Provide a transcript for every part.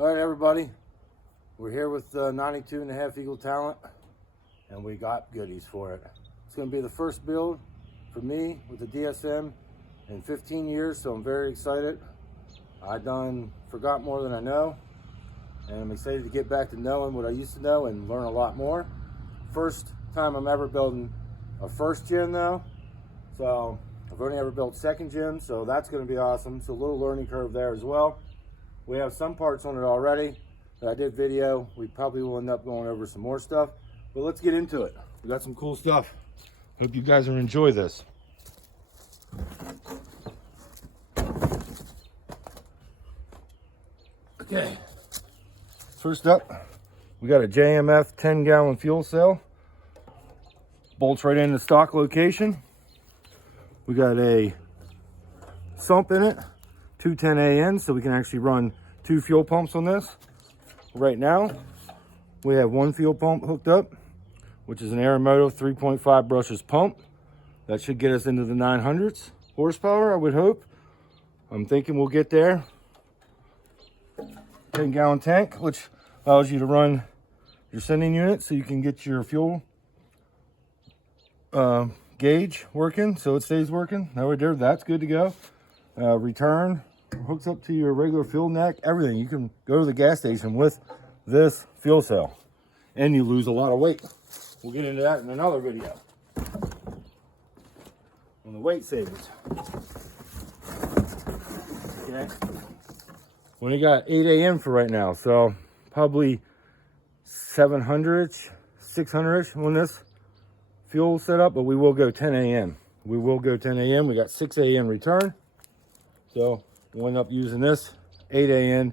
All right, everybody, we're here with 92.5 Eagle Talent, and we got goodies for it. It's going to be the first build for me with the DSM in 15 years, so I'm very excited. I forgot more than I know, and I'm excited to get back to knowing what I used to know and learn a lot more. First time I'm ever building a first gen though, so I've only ever built second gen, so that's going to be awesome. It's a little learning curve there as well. We have some parts on it already that I did video. We probably will end up going over some more stuff, but let's get into it. We got some cool stuff. Hope you guys will enjoy this. Okay, first up, we got a JMF 10-gallon fuel cell. Bolts right in the stock location. We got a sump in it, 210 AN, so we can actually run 2 fuel pumps on this. Right now, we have 1 fuel pump hooked up, which is an Aeromoto 3.5 brushes pump. That should get us into the 900s horsepower, I would hope. I'm thinking we'll get there. 10-gallon tank, which allows you to run your sending unit so you can get your fuel gauge working, so it stays working. Right there, that's good to go. Return hooks up to your regular fuel neck, everything. You can go to the gas station with this fuel cell, and you lose a lot of weight. We'll get into that in another video on the weight savings. Okay, we only got 8 AM for right now, so probably 700-ish, 600-ish on this fuel setup, but we will go 10 AM. We will go 10 AM. We got 6 AM return, so we'll end up using this 8 AM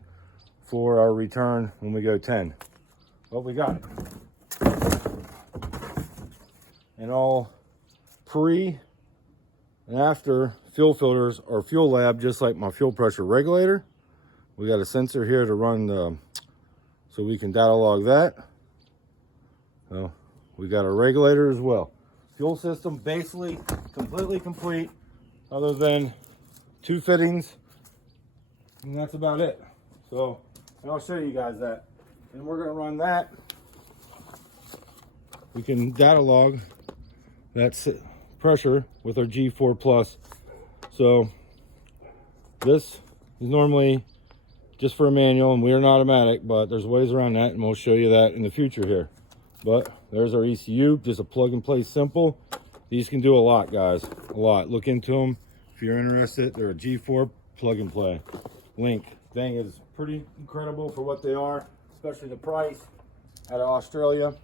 for our return when we go 10. But we got it. And all pre and after fuel filters are fuel lab, just like my fuel pressure regulator. We got a sensor here to run so we can data log that. So we got a regulator as well. Fuel system basically completely complete, other than 2 fittings, and that's about it. So, and I'll show you guys that. And we're gonna run that. We can data log that pressure with our G4 Plus. So this is normally just for a manual, and we are an automatic, but there's ways around that, and we'll show you that in the future here. But there's our ECU, just a plug and play simple. These can do a lot, guys, a lot. Look into them if you're interested. They're a G4 plug and play. Link thing is pretty incredible for what they are, especially the price out of Australia.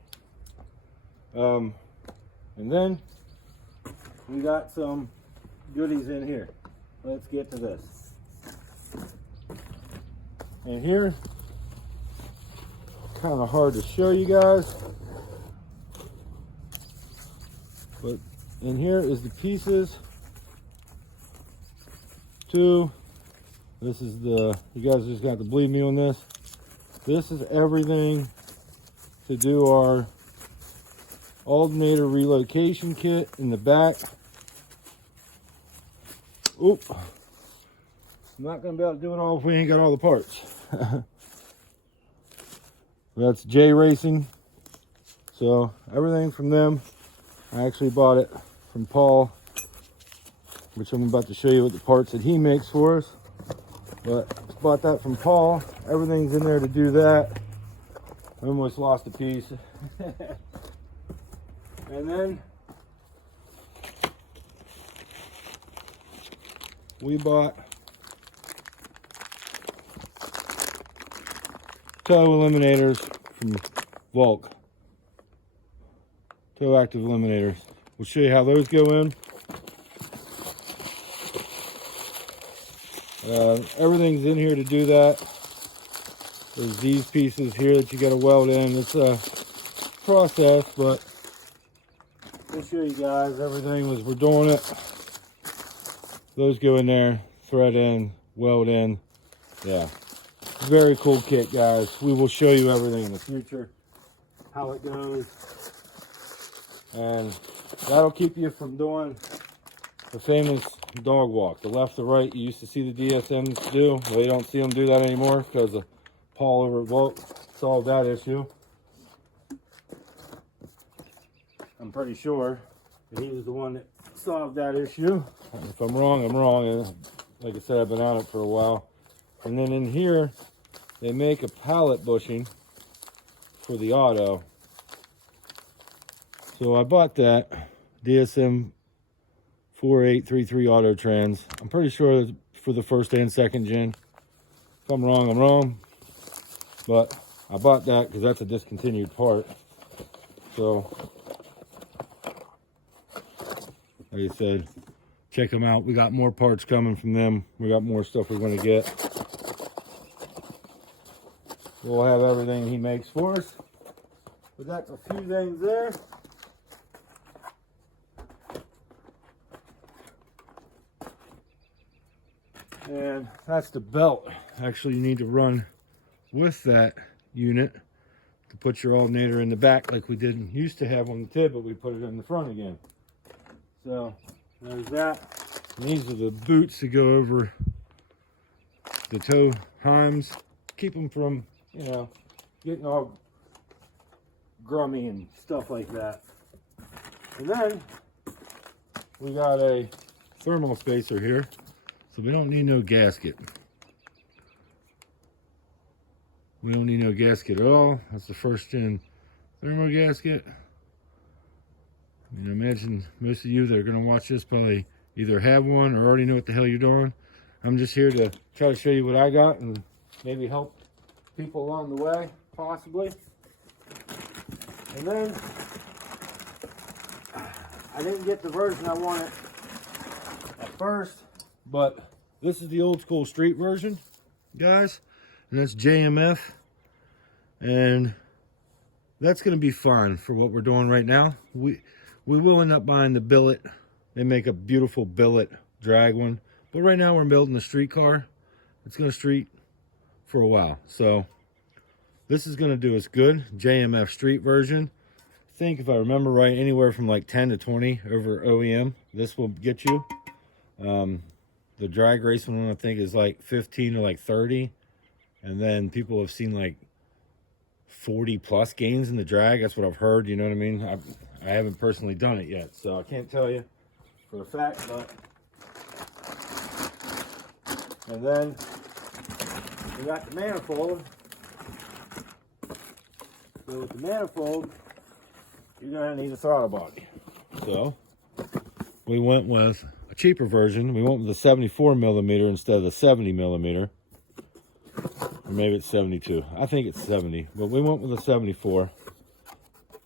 And then we got some goodies in here. Let's get to this. And here, kind of hard to show you guys, but in here is the pieces to, this is the, you guys just got to believe me on this. This is everything to do our alternator relocation kit in the back. Oop. I'm not going to be able to do it all if we ain't got all the parts. That's J Racing. So everything from them. I actually bought it from Paul, which I'm about to show you what the parts that he makes for us. But bought that from Paul. Everything's in there to do that. I almost lost a piece. And then we bought tow eliminators from Volk. Tow active eliminators. We'll show you how those go in. Everything's in here to do that. There's these pieces here that you got to weld in. It's a process, but we'll show you guys everything as we're doing it. Those go in there, thread in, weld in. Yeah, very cool kit, guys. We will show you everything in the future, how it goes, and that'll keep you from doing the famous dog walk, the left to right. You used to see the DSMs do. Well, you don't see them do that anymore because of Paul over at Volt solved that issue. I'm pretty sure that he was the one that solved that issue. If I'm wrong, I'm wrong. Like I said, I've been on it for a while. And then in here, they make a pallet bushing for the auto. So I bought that DSM 4833 Auto Trans. I'm pretty sure it's for the first and second gen. If I'm wrong, I'm wrong. But I bought that because that's a discontinued part. So, like I said, check them out. We got more parts coming from them. We got more stuff we're going to get. We'll have everything he makes for us. We got a few things there. And that's the belt. Actually, you need to run with that unit to put your alternator in the back like we used to have on the tib, but we put it in the front again. So there's that. And these are the boots to go over the toe heims. Keep them from, you know, getting all grummy and stuff like that. And then we got a thermal spacer here. So we don't need no gasket. We don't need no gasket at all. That's the first gen thermal gasket. I mean, I imagine most of you that are going to watch this probably either have one or already know what the hell you're doing. I'm just here to try to show you what I got and maybe help people along the way, possibly. And then I didn't get the version I wanted at first, but this is the old school street version, guys, and that's JMF, and that's going to be fine for what we're doing right now. We will end up buying the billet. They make a beautiful billet drag one, but right now we're building a street car. It's going to street for a while, so this is going to do us good. JMF street version. I think, if I remember right, anywhere from like 10 to 20 over OEM this will get you. The drag race one, I think, is like 15 to like 30, and then people have seen like 40 plus gains in the drag. That's what I've heard, you know what I mean? I haven't personally done it yet, so I can't tell you for a fact, but and then we got the manifold. So with the manifold, you're gonna need a throttle body. So we went with a cheaper version. We went with the 74 millimeter instead of the 70 millimeter. Or maybe it's 72. I think it's 70, but we went with a 74.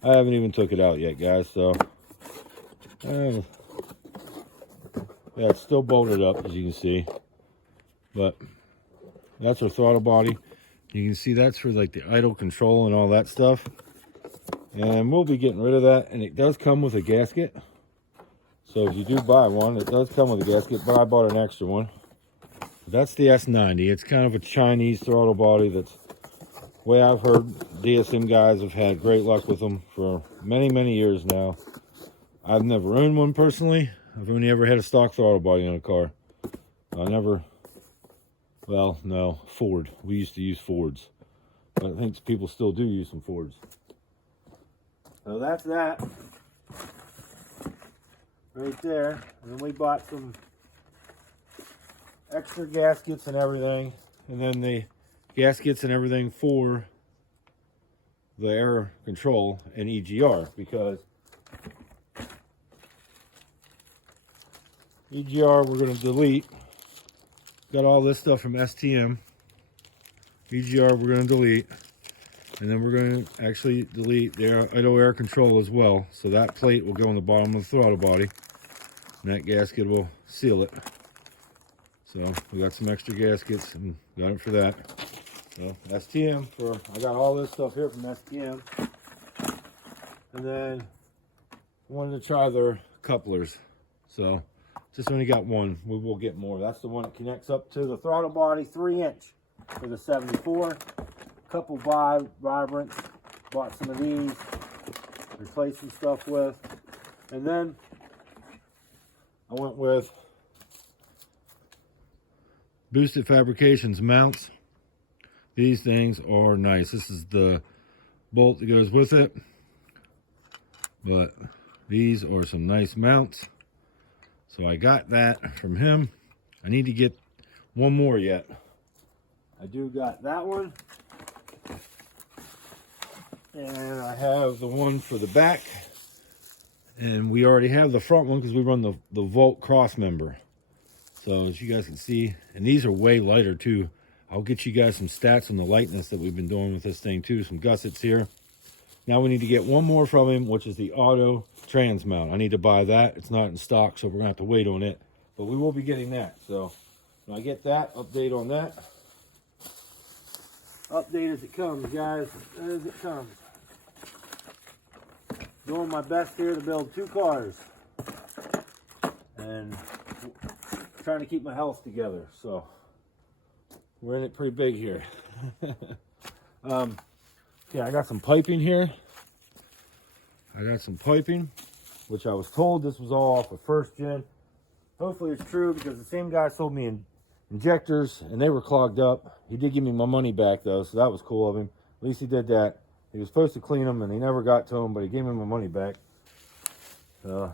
I haven't even took it out yet, guys, so yeah, it's still bolted up, as you can see. But that's our throttle body. You can see that's for like the idle control and all that stuff. And we'll be getting rid of that. And it does come with a gasket. So if you do buy one, it does come with a gasket, but I bought an extra one. That's the S90. It's kind of a Chinese throttle body that's, the way I've heard, DSM guys have had great luck with them for many, many years now. I've never owned one personally. I've only ever had a stock throttle body on a car. I never, well, no, Ford. We used to use Fords. But I think people still do use some Fords. So that's that. Right there. And then we bought some extra gaskets and everything. And then the gaskets and everything for the air control and EGR, because EGR we're going to delete. Got all this stuff from STM. EGR we're going to delete, and then we're going to actually delete the idle air control as well. So that plate will go on the bottom of the throttle body, and that gasket will seal it. So we got some extra gaskets and got it for that. So STM for, I got all this stuff here from STM. And then I wanted to try their couplers. So just only got one. We will get more. That's the one that connects up to the throttle body, 3-inch for the 74. Couple vibrants. Bought some of these. Replaced some stuff with. And then I went with Boosted Fabrications mounts. These things are nice. This is the bolt that goes with it. But these are some nice mounts. So I got that from him. I need to get one more yet. I do got that one. And I have the one for the back. And we already have the front one because we run the Volt cross member. So as you guys can see, and these are way lighter too. I'll get you guys some stats on the lightness that we've been doing with this thing too. Some gussets here. Now we need to get one more from him, which is the auto trans mount. I need to buy that. It's not in stock, so we're gonna have to wait on it. But we will be getting that. So when I get that, update on that. Update as it comes, guys, as it comes. Doing my best here to build 2 cars. And trying to keep my health together, so we're in it pretty big here. Yeah, I got some piping here. I got some piping, which I was told this was all off of first gen. Hopefully it's true, because the same guy sold me injectors and they were clogged up. He did give me my money back though, so that was cool of him. At least he did that. He was supposed to clean them and he never got to them, but he gave me my money back. And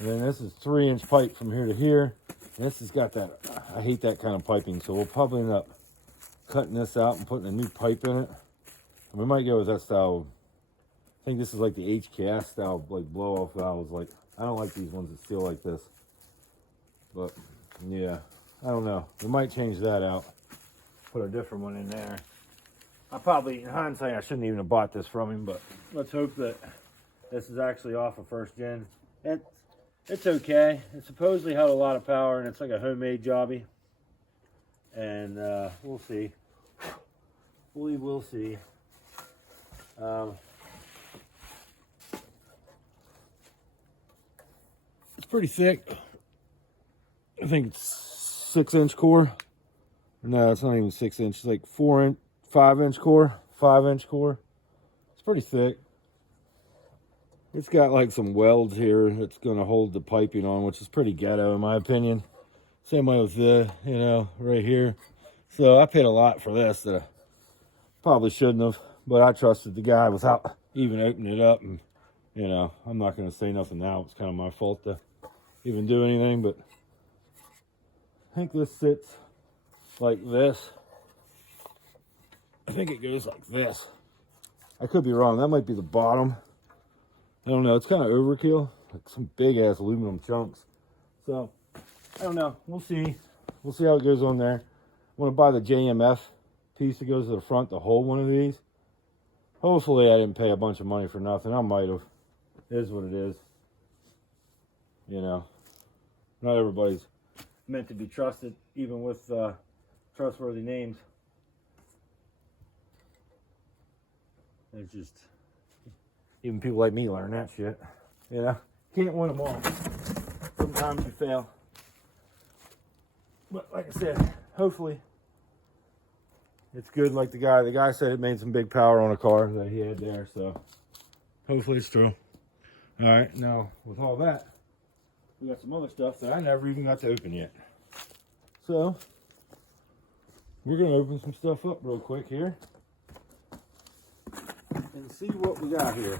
then this is 3-inch pipe from here to here. And this has got that, I hate that kind of piping, so we'll probably end up cutting this out and putting a new pipe in it. And we might go with that style. I think this is like the HKS style, like blow off valves. Like, I don't like these ones that feel like this. But yeah, I don't know. We might change that out. Put a different one in there. I probably, in hindsight, I shouldn't even have bought this from him, but let's hope that this is actually off of first gen. It's okay. It supposedly had a lot of power, and it's like a homemade jobby. And we'll see. We will see. It's pretty thick. I think it's 6-inch core. No, it's not even 6 inch. It's like 5-inch core. 5-inch core. It's pretty thick. It's got like some welds here that's going to hold the piping on, which is pretty ghetto in my opinion. Same way with the, you know, right here. So I paid a lot for this that I probably shouldn't have, but I trusted the guy without even opening it up. And, you know, I'm not going to say nothing now. It's kind of my fault to even do anything, but I think this sits like this. I think it goes like this. I could be wrong. That might be the bottom. I don't know. It's kind of overkill. Like some big ass aluminum chunks. So, I don't know. We'll see. We'll see how it goes on there. I want to buy the JMF piece that goes to the front to hold one of these. Hopefully I didn't pay a bunch of money for nothing. I might have. It is what it is. You know. Not everybody's meant to be trusted, even with trustworthy names. It's just, even people like me learn that shit. You know, can't win them all. Sometimes you fail. But like I said, hopefully it's good. Like the guy said it made some big power on a car that he had there. So hopefully it's true. All right, now with all that, we got some other stuff that I never even got to open yet. So we're gonna open some stuff up real quick here and see what we got here.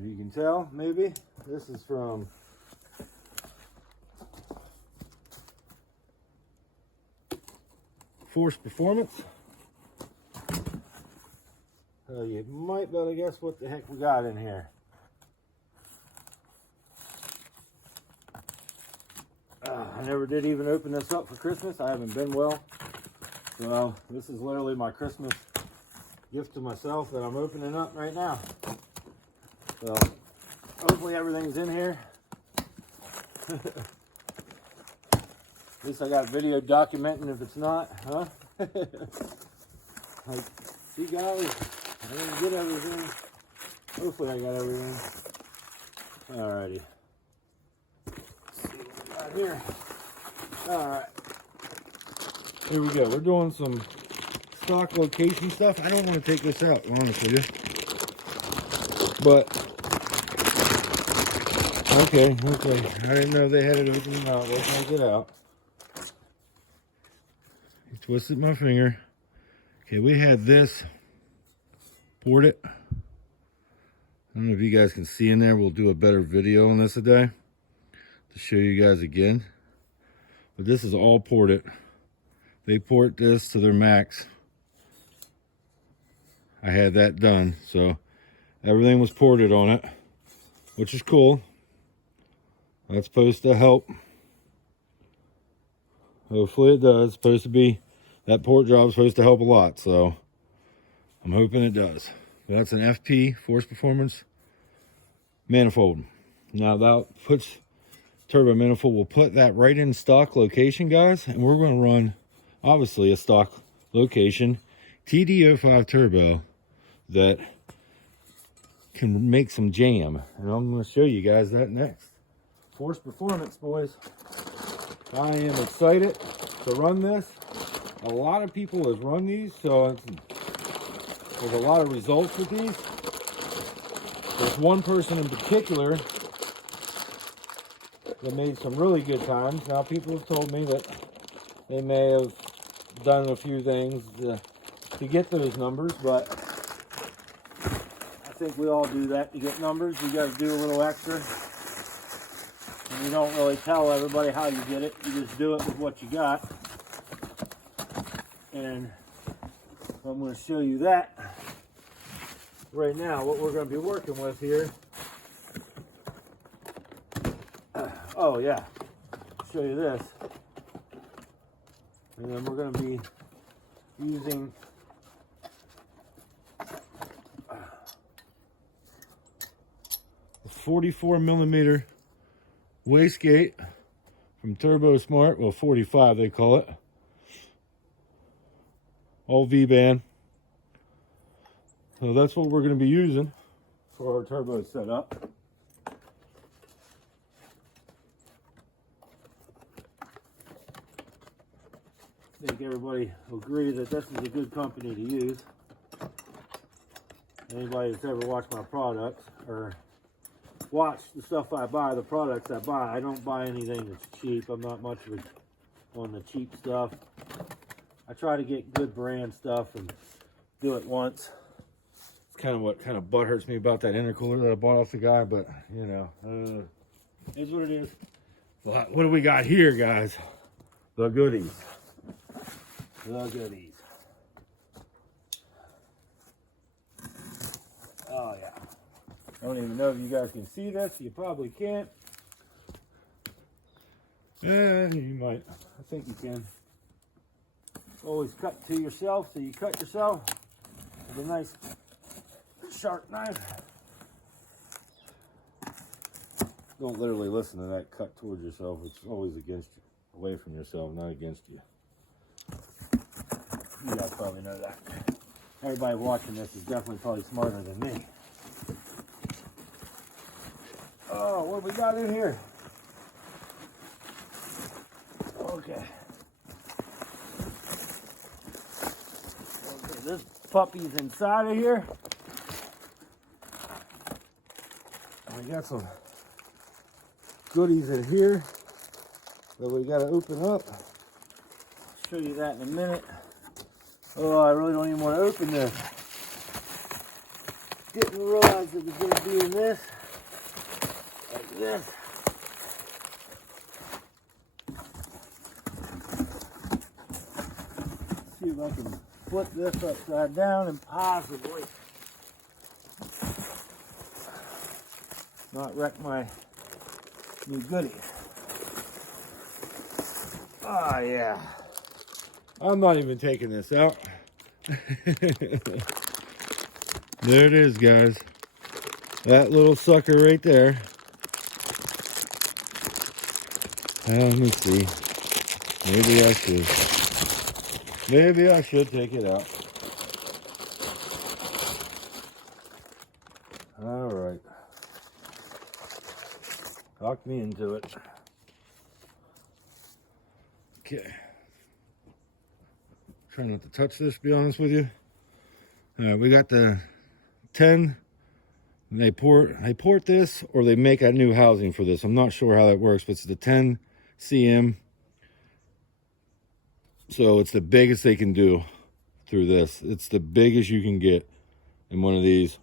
You can tell, maybe, this is from Force Performance. You might better guess what the heck we got in here. I never did even open this up for Christmas. I haven't been well. So this is literally my Christmas gift to myself that I'm opening up right now. So hopefully everything's in here. At least I got video documenting if it's not, huh? Like, see guys, I didn't get everything. Hopefully I got everything. Alrighty. Let's see what we got here. Alright. Here we go. We're doing some stock location stuff. I don't want to take this out, honestly. But Okay. I didn't know they had it open and out. Let's take it out. He twisted my finger. Okay, we had this ported. I don't know if you guys can see in there. We'll do a better video on this today to show you guys again. But this is all ported. They port this to their max. I had that done, so everything was ported on it, which is cool. That's supposed to help. Hopefully it does. It's supposed to be, that port job is supposed to help a lot, so I'm hoping it does. That's an FP, Force Performance manifold. Now that puts turbo manifold, we'll put that right in stock location, guys, and we're going to run obviously a stock location TD05 turbo that can make some jam, and I'm going to show you guys that next. Force Performance, boys. I am excited to run this. A lot of people has run these, so there's a lot of results with these. There's one person in particular that made some really good times. Now, people have told me that they may have done a few things to get those numbers, but I think we all do that to get numbers. You got to do a little extra. And you don't really tell everybody how you get it. You just do it with what you got. And I'm going to show you that right now, what we're going to be working with here. Oh yeah, show you this. And then we're going to be using a 44 millimeter wastegate from Turbo Smart. Well, 45 they call it. All V-band. So that's what we're going to be using for our turbo setup. I think everybody will agree that this is a good company to use. Anybody that's ever watched my products or watched the stuff I buy, the products I buy, I don't buy anything that's cheap. I'm not much of a on the cheap stuff. I try to get good brand stuff and do it once. It's kind of what kind of butt hurts me about that intercooler that I bought off the guy, but you know, it's what it is. What do we got here, guys? The goodies. The goodies. Oh yeah. I don't even know if you guys can see this. You probably can't. Yeah, you might. I think you can. Always cut to yourself, so you cut yourself with a nice sharp knife. Don't literally listen to that cut towards yourself. It's always against you, away from yourself, not against you. You guys probably know that. Everybody watching this is definitely probably smarter than me. Oh, what we got in here? Okay. This puppy's inside of here. We got some goodies in here that we got to open up. I'll show you that in a minute. Oh, I really don't even want to open this. Didn't realize it was going to be in this. Like this. See if I can flip this upside down and possibly not wreck my new goodies. Oh yeah. I'm not even taking this out. There it is, guys. That little sucker right there. Let me see. Maybe I should. Maybe I should take it out. All right. Talk me into it. Okay. Trying not to touch this, to be honest with you. We got the 10 They port this, or they make a new housing for this. I'm not sure how that works, but it's the 10 cm. So it's the biggest they can do through this. It's the biggest you can get in one of these.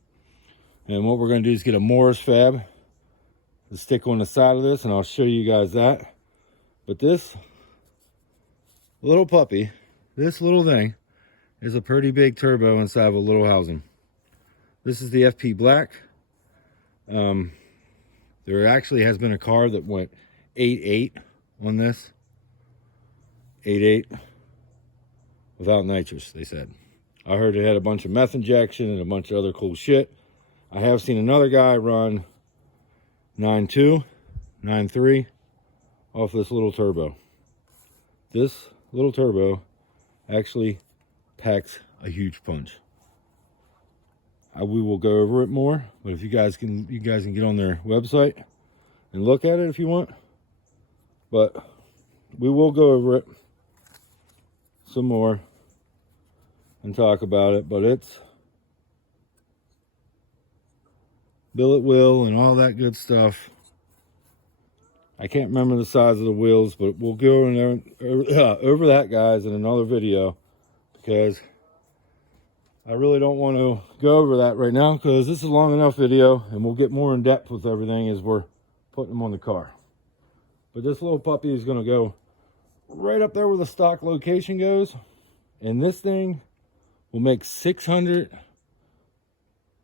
And what we're going to do is get a Morris fab to stick on the side of this, and I'll show you guys that. But this little puppy, this little thing, is a pretty big turbo inside of a little housing. This is the FP Black. There actually has been a car that went 8.8 on this. 8.8 without nitrous, they said. I heard it had a bunch of meth injection and a bunch of other cool shit. I have seen another guy run 9.2, 9.3 off this little turbo. This little turbo actually packs a huge punch. We will go over it more, but if you guys can get on their website and look at it if you want. But we will go over it some more and talk about it. But it's billet wheel and all that good stuff. I can't remember the size of the wheels, but we'll go over that, guys, in another video, because I really don't want to go over that right now, because this is a long enough video, and we'll get more in depth with everything as we're putting them on the car. But this little puppy is going to go right up there where the stock location goes, and this thing will make 600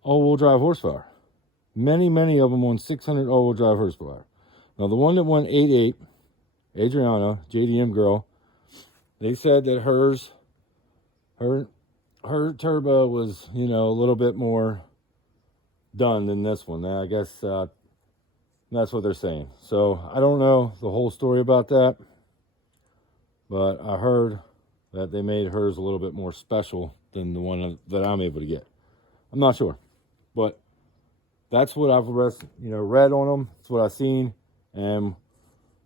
all-wheel drive horsepower. Many of them on 600 all-wheel drive horsepower. Now, the one that went 8.8, Adriana, JDM girl, they said that her turbo was, you know, a little bit more done than this one. I guess that's what they're saying. So I don't know the whole story about that, but I heard that they made hers a little bit more special than the one that I'm able to get. I'm not sure, but that's what I've read on them. That's what I've seen, and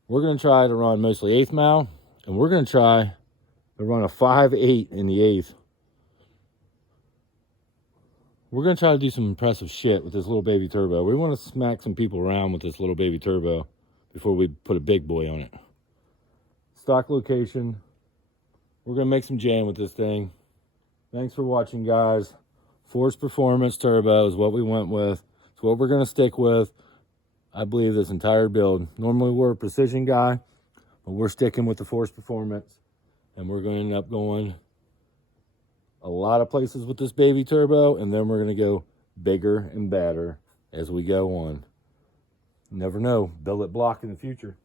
we're gonna try to run mostly 1/8 mile, and we're gonna try to run a 5.8 in the 1/8. We're going to try to do some impressive shit with this little baby turbo. We want to smack some people around with this little baby turbo before we put a big boy on it. Stock location. We're going to make some jam with this thing. Thanks for watching, guys. Force Performance Turbo is what we went with. It's what we're going to stick with, I believe, this entire build. Normally we're a precision guy, but we're sticking with the Force Performance. And we're going to end up going a lot of places with this baby turbo, and then we're going to go bigger and badder as we go on. You never know, billet block in the future.